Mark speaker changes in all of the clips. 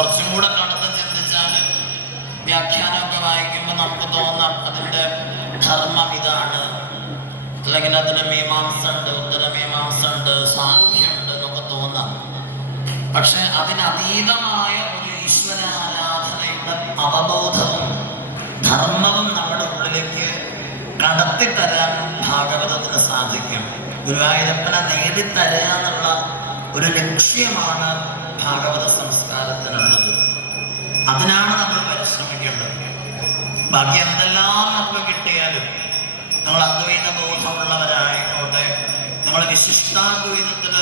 Speaker 1: കുറച്ചും കൂടെ കടന്ന് ചിന്തിച്ചാൽ വ്യാഖ്യാനമൊക്കെ വായിക്കുമ്പോൾ നമുക്ക് തോന്നാം അതിന്റെ ധർമ്മം ഇതാണ്. അല്ലെങ്കിൽ അതിന് മീമാംസ ഉണ്ട് ഉത്തരമീമാംസ ഉണ്ട് സാഖ്യമുണ്ട് എന്നൊക്കെ തോന്നാം. പക്ഷെ അതിനതീതമായ ഒരു ഈശ്വര ആരാധനയുടെ അവബോധവും ധർമ്മവും നമ്മുടെ ഉള്ളിലേക്ക് കടത്തിത്തരാൻ ഭാഗവതത്തിന് സാധിക്കും. ഗുരുവായൂരപ്പനെ നേടിത്തരാന്നുള്ള ഒരു ലക്ഷ്യമാണ് ഭാഗവത സംസ്കാരത്തിനുള്ളത്. അതിനാണ് നമ്മൾ പരിശ്രമിക്കേണ്ടത്. ബാക്കി എന്തെല്ലാം നമുക്ക് കിട്ടിയാലും നമ്മൾ അദ്വൈത ബോധമുള്ളവരായിക്കോട്ടെ നമ്മൾ വിശിഷ്ടാദ്വൈതത്തിൽ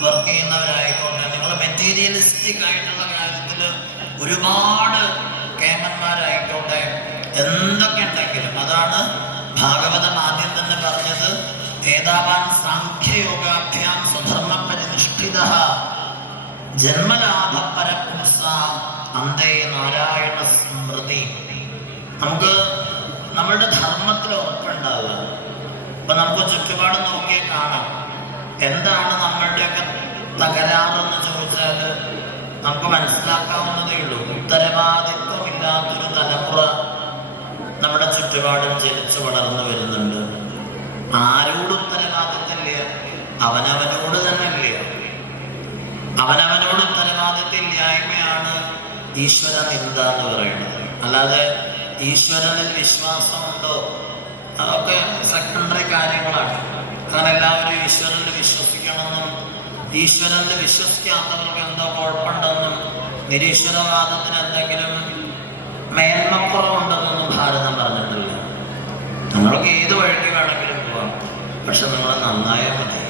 Speaker 1: വർക്ക് ചെയ്യുന്നവരായിക്കോട്ടെ നിങ്ങൾ മെറ്റീരിയലിസ്റ്റിക് ആയിട്ടുള്ള കാര്യത്തിൽ ഒരുപാട് കേമന്മാരായിക്കോട്ടെ എന്തൊക്കെ ഉണ്ടെങ്കിലും. അതാണ് ഭാഗവതം ആദ്യം തന്നെ പറഞ്ഞത് ഏതാവാൻ സാഖ്യയോഗാഭ്യാം സ്വധർമ്മ പരിനിഷ്ഠിത ജന്മലാഭ നമുക്ക് നമ്മളുടെ ധർമ്മത്തിൽ ഉറപ്പുണ്ടാവുക അപ്പൊ നമുക്ക് ചുറ്റുപാട് നോക്കിയാൽ കാണാം. എന്താണ് നമ്മളുടെയൊക്കെ തകരാറെന്ന് ചോദിച്ചാൽ നമുക്ക് മനസ്സിലാക്കാവുന്നതേ ഉള്ളൂ. ഉത്തരവാദിത്വമില്ലാത്തൊരു തലമുറ നമ്മുടെ ചുറ്റുപാടും ജനിച്ചു വളർന്നു വരുന്നുണ്ട്. ആരോട് ഉത്തരവാദിത്തമില്ല? അവനവനോട് തന്നെ ഇല്ല അവനവനോട് ഉത്തരവാദിത്തമില്ലായ്മയാണ് ഈശ്വര നിന്ദ എന്ന് പറയുന്നത്. അല്ലാതെ ഈശ്വരനിൽ വിശ്വാസമുണ്ടോ? അതൊക്കെ സെക്കൻഡറി കാര്യങ്ങളാണ്. കാരണം എല്ലാവരും ഈശ്വരനിൽ വിശ്വസിക്കണമെന്നും ഈശ്വരനിൽ വിശ്വസിക്കാത്തവർക്ക് എന്തോ കുഴപ്പമുണ്ടെന്നും നിരീശ്വരവാദത്തിന് എന്തെങ്കിലും മേന്മക്കുറവുണ്ടെന്നൊന്നും ഭാരതം പറഞ്ഞിട്ടില്ല. നിങ്ങൾക്ക് ഏത് വഴിക്ക് വേണമെങ്കിലും പോവാം പക്ഷെ നിങ്ങൾ നന്നായ മതി.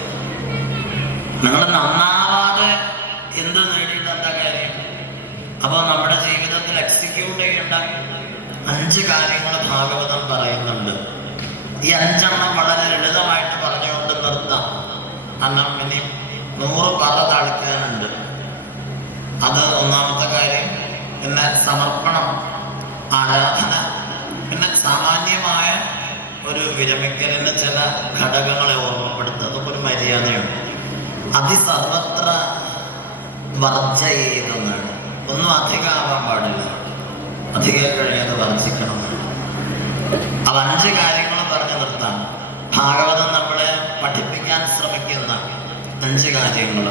Speaker 1: നിങ്ങൾ നന്നാവാതെ എന്ത് നേടിയിട്ട് എന്താ കാര്യം? അപ്പോൾ നമ്മുടെ ജീവിതത്തിൽ എക്സിക്യൂട്ട് ചെയ്യേണ്ട അഞ്ച് കാര്യങ്ങൾ ഭാഗവതം പറയുന്നുണ്ട്. ഈ അഞ്ചെണ്ണം വളരെ ലളിതമായിട്ട് പറഞ്ഞുകൊണ്ട് നിർത്താം. കാരണം ഇനി നൂറ് പറ തളിക്കാനുണ്ട്. അത് ഒന്നാമത്തെ കാര്യം. പിന്നെ സമർപ്പണം ആരാധന പിന്നെ സാമാന്യമായ ഒരു വിരമിക്കലിന് ചില ഘടകങ്ങളെ ഓർമ്മപ്പെടുത്തുക. അതൊക്കെ ഒരു മര്യാദയുണ്ട്. അതിസർവത്ര ചെയ്യുന്നതാണ് ഒന്നും അധികം ആവാൻ പാടില്ല. അധികം കഴിയാതെ വർജിക്കണം അവ അഞ്ച് കാര്യങ്ങൾ പറഞ്ഞു നിർത്താം. ഭാഗവതം നമ്മളെ പഠിപ്പിക്കാൻ ശ്രമിക്കുന്ന അഞ്ച് കാര്യങ്ങൾ.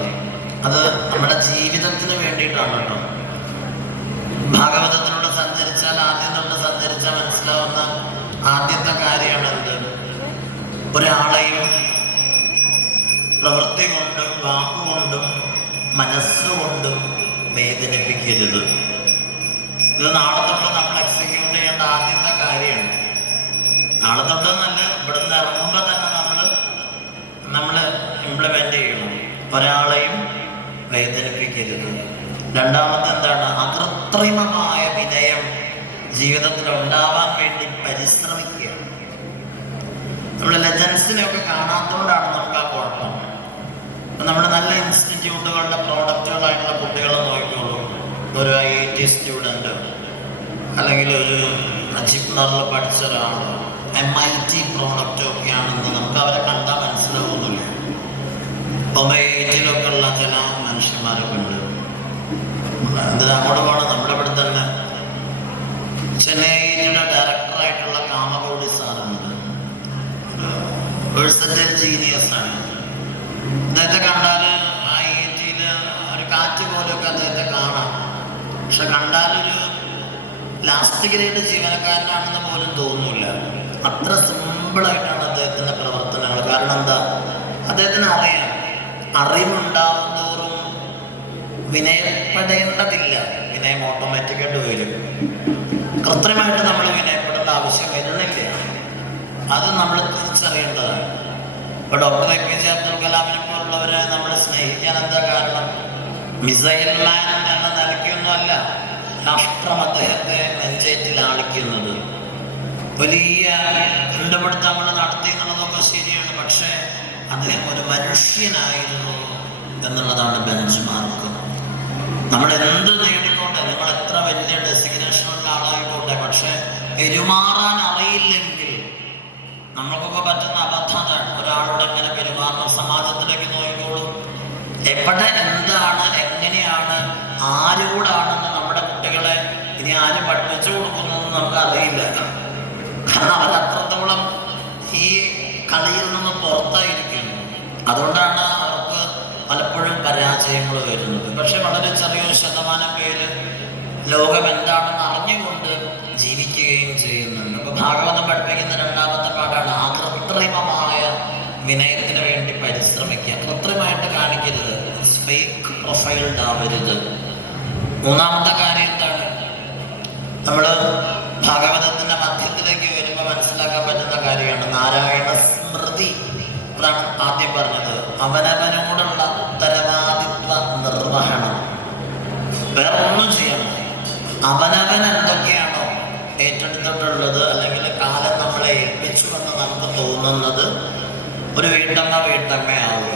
Speaker 1: അത് നമ്മുടെ ജീവിതത്തിന് വേണ്ടിയിട്ടാണ് കേട്ടോ. ഭാഗവതത്തിലൂടെ സഞ്ചരിച്ചാൽ ആദ്യം നമ്മൾ സഞ്ചരിച്ചാൽ മനസ്സിലാവുന്ന ആദ്യത്തെ കാര്യമാണ് എന്ത് ഒരാളെയും പ്രവൃത്തി കൊണ്ടും വാക്കുകൊണ്ടും മനസ്സുകൊണ്ടും വേദനിപ്പിക്കരുത്. ഇത് നാളെ തൊട്ട് നമ്മൾ എക്സിക്യൂട്ട് ചെയ്യേണ്ട ആദ്യത്തെ കാര്യമാണ്. നാളെ തൊട്ട് നല്ല ഇവിടുന്ന് ഇറങ്ങുമ്പോൾ തന്നെ നമ്മൾ നമ്മൾ ഇംപ്ലിമെന്റ് ചെയ്യണം. ഒരാളെയും വേദനിപ്പിക്കരുത്. രണ്ടാമത്തെ എന്താണ്? അകൃത്രിമമായ വിനയം ജീവിതത്തിൽ ഉണ്ടാവാൻ വേണ്ടി പരിശ്രമിക്കുക. നമ്മൾ ലെജൻസിനെയൊക്കെ കാണാത്തതുകൊണ്ടാണ് നമുക്ക് ആ കുഴപ്പം. നമ്മുടെ നല്ല ഇൻസ്റ്റിറ്റ്യൂട്ടുകളുടെ പ്രോഡക്റ്റുകളായിട്ടുള്ള കുട്ടികളെ നോക്കിക്കോളൂ. ഒരു ഐ ഐ ടി സ്റ്റുഡന്റ് അല്ലെങ്കിൽ ഒരു അജിപ്നറിൽ പഠിച്ച ഒരാൾ എം ഐ ടി പ്രോഡക്റ്റ് ഒക്കെ ആണെന്ന് നമുക്ക് അവരെ കണ്ടാൽ മനസ്സിലാവുന്നില്ല. ഇപ്പം എയ്റ്റിലൊക്കെ ഉള്ള ചില മനുഷ്യന്മാരൊക്കെ ഉണ്ട്. എന്തിനാ അങ്ങോട്ട് പോകണം? നമ്മുടെ ഇവിടെ തന്നെ. ചെന്നൈയിലെ ഡയറക്ടറായിട്ടുള്ള കാമകോടി സാറുണ്ട് വേഴ്സറ്റൽ ജീനിയസ് ആണ്. അദ്ദേഹത്തെ കണ്ടാൽ ഐ ഐ ടിയിൽ ഒരു കാറ്റ് പോലെയൊക്കെ അദ്ദേഹത്തെ കാണാം. പക്ഷെ കണ്ടാലൊരു ലാസ്റ്റ് ഗ്രേഡ് ജീവനക്കാരനാണെന്ന് പോലും തോന്നുന്നില്ല. അത്ര സിമ്പിളായിട്ടാണ് അദ്ദേഹത്തിന്റെ പ്രവർത്തനങ്ങൾ. കാരണം എന്താ? അദ്ദേഹത്തിന് അറിയാം. അറിവുണ്ടാവുന്നതോറും വിനയപ്പെടേണ്ടതില്ല. വിനയം ഓട്ടോമാറ്റിക്കായിട്ട് വരും. കൃത്രിമമായിട്ട് നമ്മൾ വിനയപ്പെടേണ്ട ആവശ്യം വരുന്നില്ല. അത് നമ്മൾ തിരിച്ചറിയേണ്ടതാണ്. ഇപ്പൊ doctor A P J Abdul കലാമിനെ പോലുള്ളവരെ നമ്മൾ സ്നേഹിക്കാൻ എന്താ കാരണം? മിസൈൽ മാൻ എന്ന നിലയ്ക്കൊന്നുമല്ല. രാഷ്ട്രം അദ്ദേഹത്തെ നെഞ്ചേറ്റിൽ ആളിക്കുന്നത് വലിയ കണ്ടുപിടുത്തങ്ങൾ നടത്തി എന്നുള്ളതൊക്കെ ശരിയാണ് പക്ഷേ അദ്ദേഹം ഒരു മനുഷ്യനായിരുന്നു എന്നുള്ളതാണ് ബെഞ്ച് മാർക്ക് നമ്മൾ എന്ത് നേടിക്കോട്ടെ? നമ്മൾ എത്ര വലിയ ഡെസിഗ്നേഷനുള്ള ആളായിക്കോട്ടെ? പക്ഷെ പെരുമാറാൻ അറിയില്ലെങ്കിൽ നമ്മൾക്കൊക്കെ പറ്റുന്ന അബദ്ധം അതാണ്. ഒരാളോട് എങ്ങനെ പെരുമാറണം സമാജത്തിലേക്ക് നോക്കിക്കോളൂ. എവിടെ എന്താണ് എങ്ങനെയാണ് ആരോടാണെന്ന് ആര് പഠിപ്പിച്ചു കൊടുക്കുന്നതെന്ന് നമുക്ക് അറിയില്ല. കാരണം അവർ അത്രത്തോളം ഈ കളിയിൽ നിന്ന് പുറത്തായിരിക്കുന്നു അതുകൊണ്ടാണ് അവർക്ക് പലപ്പോഴും പരാജയങ്ങൾ വരുന്നത്. പക്ഷെ വളരെ ചെറിയൊരു ശതമാനം പേര് ലോകം എന്താണെന്ന് അറിഞ്ഞുകൊണ്ട് ജീവിക്കുകയും ചെയ്യുന്നുണ്ട്. അപ്പൊ ഭാഗവതം പഠിപ്പിക്കുന്ന രണ്ടാമത്തെ പാടാണ് കൃത്രിമമായ വിനയത്തിന് വേണ്ടി പരിശ്രമിക്കുക. കൃത്രിമമായിട്ട് കാണിക്കരുത്. ഫേക്ക് പ്രൊഫൈൽഡ് ആവരുത്. മൂന്നാമത്തെ കാര്യം നമ്മൾ ഭാഗവതത്തിന്റെ മധ്യത്തിലേക്ക് വരുമ്പോൾ മനസ്സിലാക്കാൻ പറ്റുന്ന കാര്യമാണ്. നാരായണ സ്മൃതി അതാണ് ആദ്യം പറഞ്ഞത്. അവനവനോടുള്ള ഉത്തരവാദിത്വ നിർവഹണം. വേറെ ഒന്നും ചെയ്യണം അവനവൻ എന്തൊക്കെയാണോ ഏറ്റെടുത്തിട്ടുള്ളത് അല്ലെങ്കിൽ കാലം നമ്മളെ ഏൽപ്പിച്ചു എന്ന് നമുക്ക് തോന്നുന്നത് ഒരു വീട്ടമ്മ വീട്ടമ്മയാവുക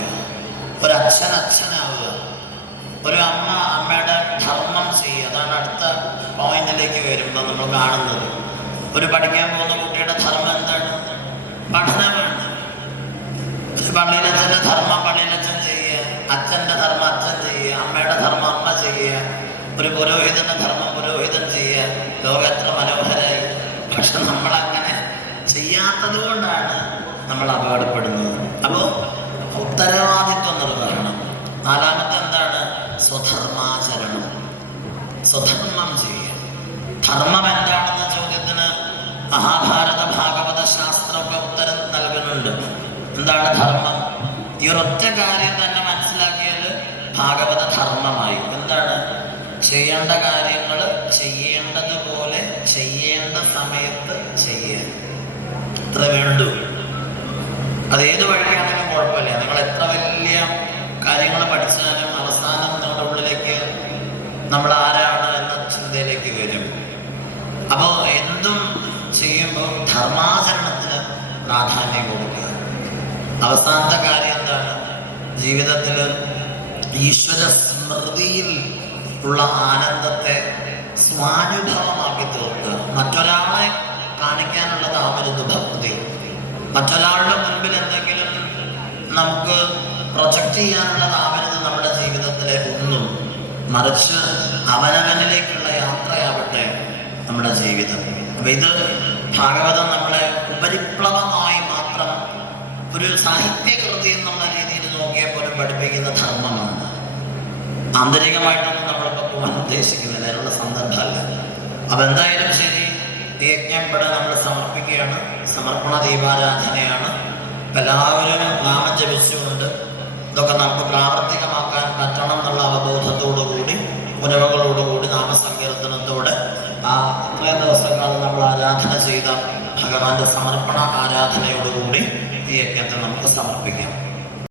Speaker 1: ഒരു അച്ഛൻ അച്ഛനാവുക ഒരു അമ്മ അമ്മയുടെ ധർമ്മം ചെയ്യുക. പോയിന്റിലേക്ക് വരുമ്പോൾ നമ്മൾ കാണുന്നത്. ഒരു പഠിക്കാൻ പോകുന്ന കുട്ടിയുടെ ധർമ്മം എന്താണ്? പഠനമാണ് പള്ളിയിലച്ഛന്റെ ധർമ്മം പള്ളിയിലച്ഛൻ ചെയ്യുക. അച്ഛന്റെ ധർമ്മം അച്ഛൻ ചെയ്യുക. അമ്മയുടെ ധർമ്മം അമ്മ ചെയ്യുക. ഒരു പുരോഹിതന്റെ ധർമ്മം പുരോഹിതൻ ചെയ്യുക. ലോകം എത്ര മനോഹരമായി പക്ഷെ നമ്മളങ്ങനെ ചെയ്യാത്തത് കൊണ്ടാണ് നമ്മൾ അപകടപ്പെടുന്നത്. അപ്പോൾ ഉത്തരവാദിത്വം നിർവഹണം. നാലാമത്തെ എന്താണ്? സ്വധർമാചരണം. സ്വധർമ്മം ചെയ്യുക. ധർമ്മം എന്താണെന്ന ചോദ്യത്തിന് മഹാഭാരത ഭാഗവത ശാസ്ത്രമൊക്കെ ഉത്തരം നൽകുന്നുണ്ട്. എന്താണ് ധർമ്മം? ഈ ഒരൊറ്റ കാര്യം തന്നെ മനസ്സിലാക്കിയാൽ ഭാഗവത ധർമ്മമായി. എന്താണ്? ചെയ്യേണ്ട കാര്യങ്ങൾ ചെയ്യേണ്ടതുപോലെ ചെയ്യേണ്ട സമയത്ത് ചെയ്യുക അത്ര വേണ്ടു അത് ഏത് അവസാനത്തെ കാര്യം എന്താണ്? ജീവിതത്തിൽ ഈശ്വര സ്മൃതിയിൽ ഉള്ള ആനന്ദത്തെ സ്വാനുഭവമാക്കി തീർക്കുക. മറ്റൊരാളെ കാണിക്കാനുള്ളത് ആവരുത് ഭക്തി മറ്റൊരാളുടെ മുൻപിൽ എന്തെങ്കിലും നമുക്ക് പ്രൊജക്റ്റ് ചെയ്യാനുള്ളതാവരുത് നമ്മുടെ ജീവിതത്തിലെ ഒന്നും മറിച്ച് അവനവനിലേക്കുള്ള യാത്രയാവട്ടെ നമ്മുടെ ജീവിതം. അപ്പൊ ഇത് ഭാഗവതം നമ്മളെ ഉപരിപ്ലവമായി ഒരു സാഹിത്യകൃതി എന്നുള്ള രീതിയിൽ നോക്കിയാൽ പോലും പഠിപ്പിക്കുന്ന ധർമ്മമാണ്. ആന്തരികമായിട്ടൊന്നും നമ്മളിപ്പോൾ പക്കുവാൻ ഉദ്ദേശിക്കുന്നില്ല. അതിനുള്ള സന്ദർഭമല്ല. അപ്പം എന്തായാലും ശരി. യജ്ഞം ഇവിടെ നമ്മൾ സമർപ്പിക്കുകയാണ്. സമർപ്പണ ദീപാരാധനയാണ്. എല്ലാവരും നാമം ജപിച്ചുകൊണ്ട് ഇതൊക്കെ നമുക്ക് പ്രാവർത്തികമാക്കാൻ പറ്റണം എന്നുള്ള അവബോധത്തോടു കൂടി ഉരവകളോടുകൂടി നാമസങ്കീർത്തനത്തോടെ ആ ഇത്രയും ദിവസങ്ങൾ നമ്മൾ ആരാധന ചെയ്ത ഭഗവാന്റെ സമർപ്പണ ആരാധനയോടുകൂടി യജ്ഞത്തെ നമുക്ക് സമർപ്പിക്കാം.